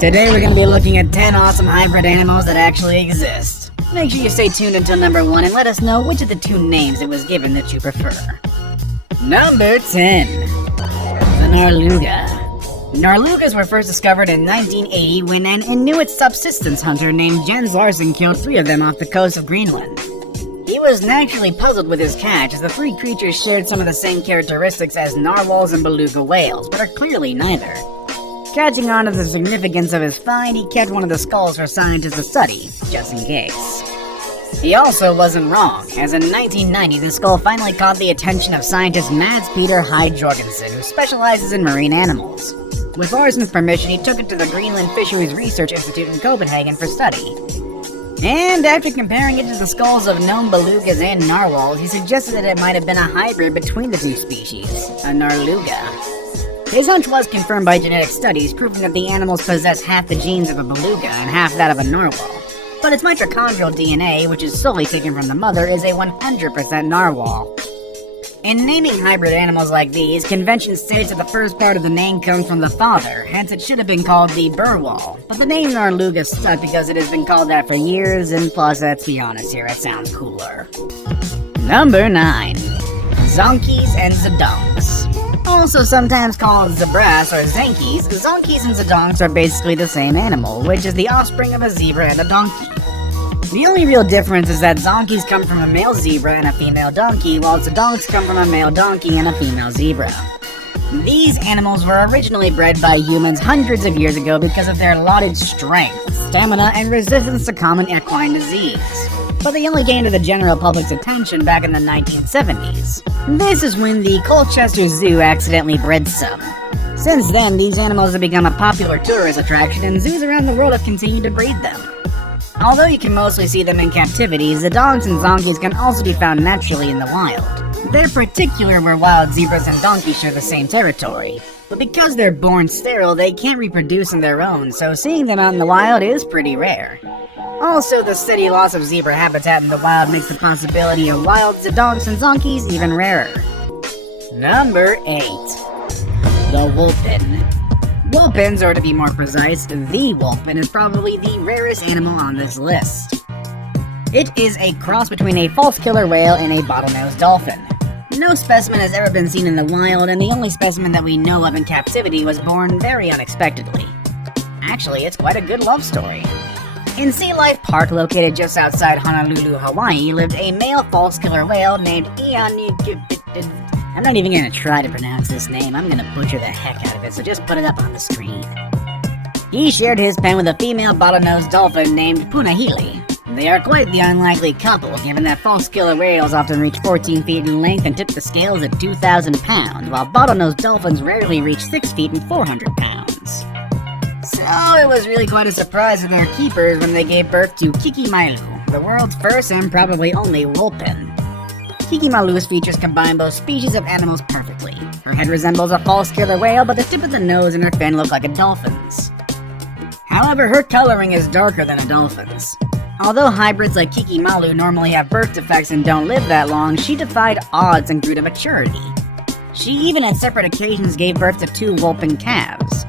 Today we're going to be looking at 10 awesome hybrid animals that actually exist. Make sure you stay tuned until number 1 and let us know which of the 2 names it was given that you prefer. Number 10. The Narluga. Narlugas were first discovered in 1980 when an Inuit subsistence hunter named Jens Larsen killed 3 of them off the coast of Greenland. He was naturally puzzled with his catch, as the 3 creatures shared some of the same characteristics as narwhals and beluga whales, but are clearly neither. Catching on to the significance of his find, he kept one of the skulls for scientists to study, just in case. He also wasn't wrong, as in 1990 the skull finally caught the attention of scientist Mads Peter Hyde Jorgensen, who specializes in marine animals. With Larsen's permission, he took it to the Greenland Fisheries Research Institute in Copenhagen for study. And after comparing it to the skulls of known belugas and narwhals, he suggested that it might have been a hybrid between the 2 species, a Narluga. His hunch was confirmed by genetic studies, proving that the animals possess half the genes of a beluga and half that of a narwhal. But its mitochondrial DNA, which is solely taken from the mother, is a 100% narwhal. In naming hybrid animals like these, convention states that the first part of the name comes from the father, hence it should have been called the burwal. But the name Narluga stuck because it has been called that for years, and plus, let's be honest here, it sounds cooler. Number 9. Zonkies and Zodonks. Also sometimes called zebras or zankies, zonkies and zodonks are basically the same animal, which is the offspring of a zebra and a donkey. The only real difference is that zonkies come from a male zebra and a female donkey, while zodonks come from a male donkey and a female zebra. These animals were originally bred by humans hundreds of years ago because of their lauded strength, stamina, and resistance to common equine disease. But they only gained to the general public's attention back in the 1970s. This is when the Colchester Zoo accidentally bred some. Since then, these animals have become a popular tourist attraction, and zoos around the world have continued to breed them. Although you can mostly see them in captivity, zodonks and zonkies can also be found naturally in the wild. They're particular where wild zebras and donkeys share the same territory. But because they're born sterile, they can't reproduce on their own, so seeing them out in the wild is pretty rare. Also, the steady loss of zebra habitat in the wild makes the possibility of wild zodonks and zonkies even rarer. Number 8. The Wholphin. Wholphins, or to be more precise, the Wholphin is probably the rarest animal on this list. It is a cross between a false killer whale and a bottlenose dolphin. No specimen has ever been seen in the wild, and the only specimen that we know of in captivity was born very unexpectedly. Actually, it's quite a good love story. In Sea Life Park, located just outside Honolulu, Hawaii, lived a male false killer whale named I'm not even gonna try to pronounce this name, I'm gonna butcher the heck out of it, so just put it up on the screen. He shared his pen with a female bottlenose dolphin named Punahele. They are quite the unlikely couple, given that false killer whales often reach 14 feet in length and tip the scales at 2,000 pounds, while bottlenose dolphins rarely reach 6 feet and 400 pounds. So it was really quite a surprise to their keepers when they gave birth to Kikimailu, the world's first and probably only Wholphin. Kikimailu's features combine both species of animals perfectly. Her head resembles a false killer whale, but the tip of the nose and her fin look like a dolphin's. However, her coloring is darker than a dolphin's. Although hybrids like Kikimailu normally have birth defects and don't live that long, she defied odds and grew to maturity. She even at separate occasions gave birth to 2 Wholphin calves.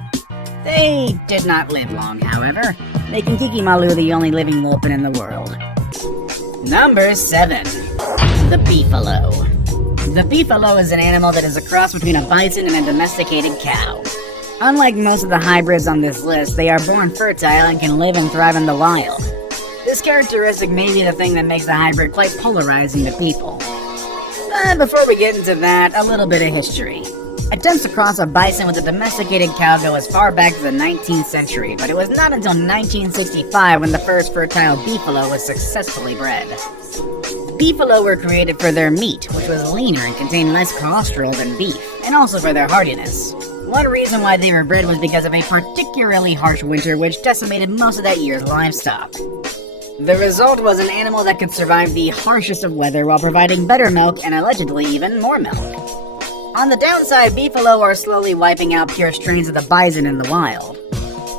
They did not live long, however, making Kikimailu the only living Wholphin in the world. Number 7. The Beefalo. The Beefalo is an animal that is a cross between a bison and a domesticated cow. Unlike most of the hybrids on this list, they are born fertile and can live and thrive in the wild. This characteristic may be the thing that makes the hybrid quite polarizing to people. But before we get into that, a little bit of history. Attempts to cross a bison with a domesticated cow go as far back as the 19th century, but it was not until 1965 when the first fertile beefalo was successfully bred. Beefalo were created for their meat, which was leaner and contained less cholesterol than beef, and also for their hardiness. One reason why they were bred was because of a particularly harsh winter which decimated most of that year's livestock. The result was an animal that could survive the harshest of weather while providing better milk and allegedly even more milk. On the downside, beefalo are slowly wiping out pure strains of the bison in the wild.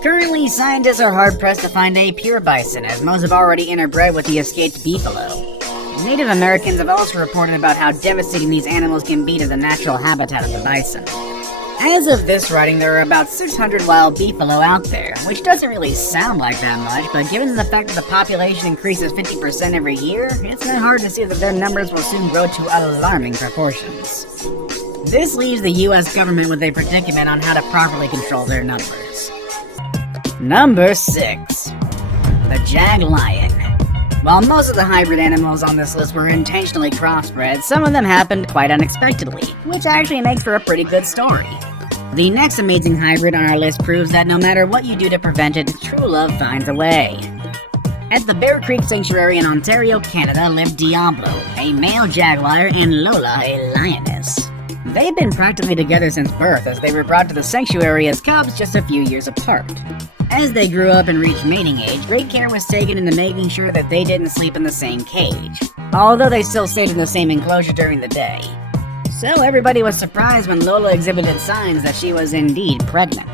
Currently, scientists are hard-pressed to find a pure bison, as most have already interbred with the escaped beefalo. Native Americans have also reported about how devastating these animals can be to the natural habitat of the bison. As of this writing, there are about 600 wild beefalo out there, which doesn't really sound like that much, but given the fact that the population increases 50% every year, it's not hard to see that their numbers will soon grow to alarming proportions. This leaves the US government with a predicament on how to properly control their numbers. Number 6. The Jag Lion. While most of the hybrid animals on this list were intentionally crossbred, some of them happened quite unexpectedly, which actually makes for a pretty good story. The next amazing hybrid on our list proves that no matter what you do to prevent it, true love finds a way. At the Bear Creek Sanctuary in Ontario, Canada, live Diablo, a male jaguar, and Lola, a lioness. They've been practically together since birth, as they were brought to the sanctuary as cubs just a few years apart. As they grew up and reached mating age, great care was taken into making sure that they didn't sleep in the same cage, although they still stayed in the same enclosure during the day. So everybody was surprised when Lola exhibited signs that she was indeed pregnant.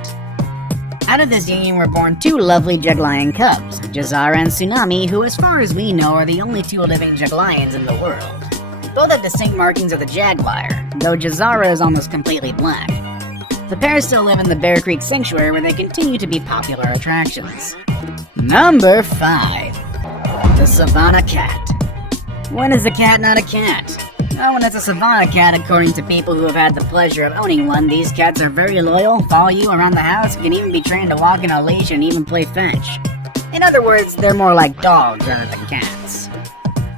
Out of this union were born 2 lovely Jaglion cubs, Jazara and Tsunami, who as far as we know are the only 2 living Jaglions in the world. Both have distinct markings of the jaguar, though Jazara is almost completely black. The pair still live in the Bear Creek Sanctuary, where they continue to be popular attractions. Number 5. The Savannah Cat. When is a cat not a cat? Oh, when it's a Savannah cat, according to people who have had the pleasure of owning one, these cats are very loyal, follow you around the house, can even be trained to walk in a leash and even play fetch. In other words, they're more like dogs rather than cats.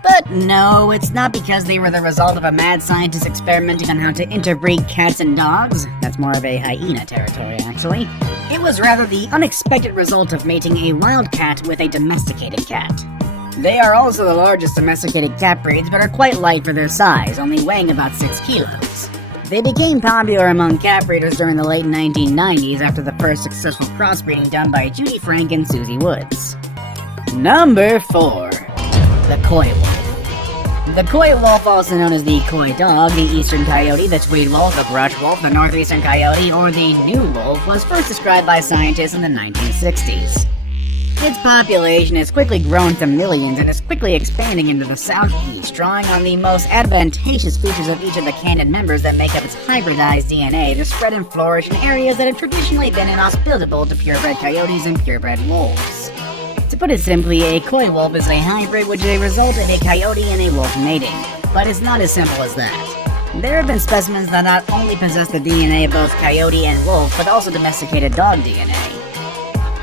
But no, it's not because they were the result of a mad scientist experimenting on how to interbreed cats and dogs. That's more of a hyena territory, actually. It was rather the unexpected result of mating a wild cat with a domesticated cat. They are also the largest domesticated cat breeds, but are quite light for their size, only weighing about 6 kilos. They became popular among cat breeders during the late 1990s after the first successful crossbreeding done by Judy Frank and Susie Woods. Number 4. The Coy Wolf. The Coy Wolf, also known as the Coy Dog, the Eastern Coyote, the Tweed Wolf, the Brush Wolf, the Northeastern Coyote, or the New Wolf, was first described by scientists in the 1960s. Its population has quickly grown to millions and is quickly expanding into the southeast, drawing on the most advantageous features of each of the canid members that make up its hybridized DNA to spread and flourish in areas that have traditionally been inhospitable to purebred coyotes and purebred wolves. To put it simply, a coy wolf is a hybrid which is a result of a coyote and a wolf mating. But it's not as simple as that. There have been specimens that not only possess the DNA of both coyote and wolf, but also domesticated dog DNA.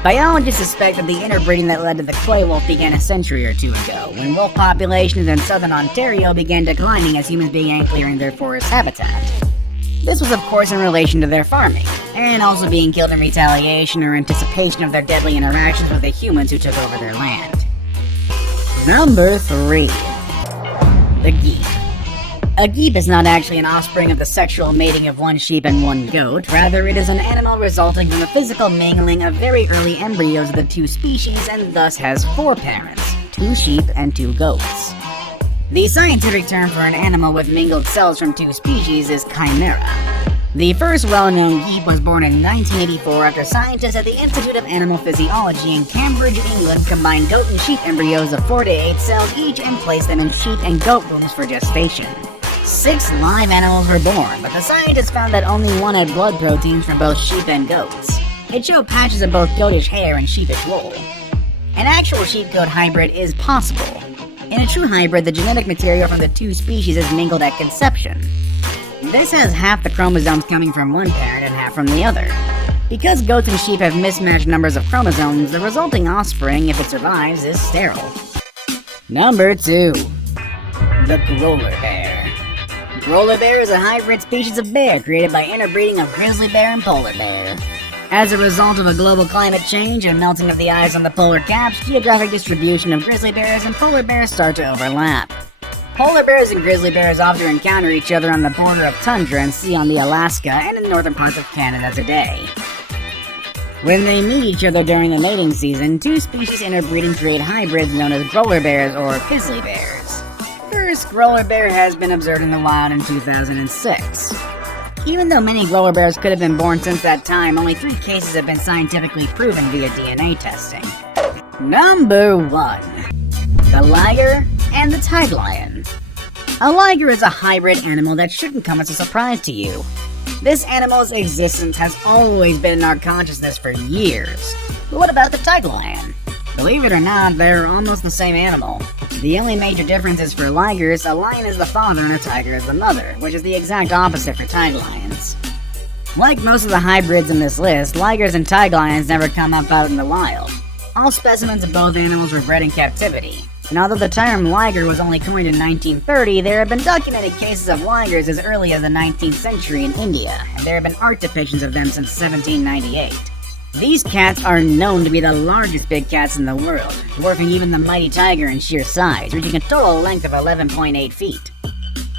Biologists suspect that the interbreeding that led to the coy wolf began a century or 2 ago, when wolf populations in southern Ontario began declining as humans began clearing their forest habitat. This was of course in relation to their farming, and also being killed in retaliation or anticipation of their deadly interactions with the humans who took over their land. Number 3. The Geep. A geep is not actually an offspring of the sexual mating of 1 sheep and 1 goat, rather it is an animal resulting from the physical mingling of very early embryos of the 2 species and thus has 4 parents, 2 sheep and 2 goats. The scientific term for an animal with mingled cells from 2 species is chimera. The first well-known geep was born in 1984 after scientists at the Institute of Animal Physiology in Cambridge, England combined goat and sheep embryos of 4 to 8 cells each and placed them in sheep and goat wombs for gestation. 6 live animals were born, but the scientists found that only 1 had blood proteins from both sheep and goats. It showed patches of both goatish hair and sheepish wool. An actual sheep-goat hybrid is possible. In a true hybrid, the genetic material from the 2 species is mingled at conception. This has half the chromosomes coming from one parent and half from the other. Because goats and sheep have mismatched numbers of chromosomes, the resulting offspring, if it survives, is sterile. Number 2. The Growler Bear. Growler bear is a hybrid species of bear created by interbreeding of grizzly bear and polar bear. As a result of a global climate change and melting of the ice on the polar caps, geographic distribution of grizzly bears and polar bears start to overlap. Polar bears and grizzly bears often encounter each other on the border of tundra and sea on the Alaska and in northern parts of Canada today. When they meet each other during the mating season, 2 species interbreed and create hybrids known as growler bears or grizzly bears. First growler bear has been observed in the wild in 2006. Even though many growler bears could have been born since that time, only 3 cases have been scientifically proven via DNA testing. Number 1. The Liger and the Tide Lion. A liger is a hybrid animal that shouldn't come as a surprise to you. This animal's existence has always been in our consciousness for years. But what about the tiger lion? Believe it or not, they're almost the same animal. The only major difference is for ligers, a lion is the father and a tiger is the mother, which is the exact opposite for tiger lions. Like most of the hybrids in this list, ligers and tiger lions never come up out in the wild. All specimens of both animals were bred in captivity. And although the term liger was only coined in 1930, there have been documented cases of ligers as early as the 19th century in India, and there have been art depictions of them since 1798. These cats are known to be the largest big cats in the world, dwarfing even the mighty tiger in sheer size, reaching a total length of 11.8 feet.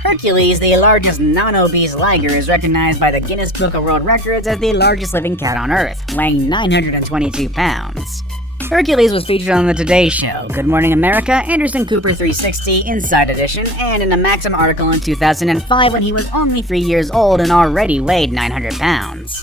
Hercules, the largest non-obese liger, is recognized by the Guinness Book of World Records as the largest living cat on Earth, weighing 922 pounds. Hercules was featured on the Today Show, Good Morning America, Anderson Cooper 360, Inside Edition, and in a Maxim article in 2005 when he was only 3 years old and already weighed 900 pounds.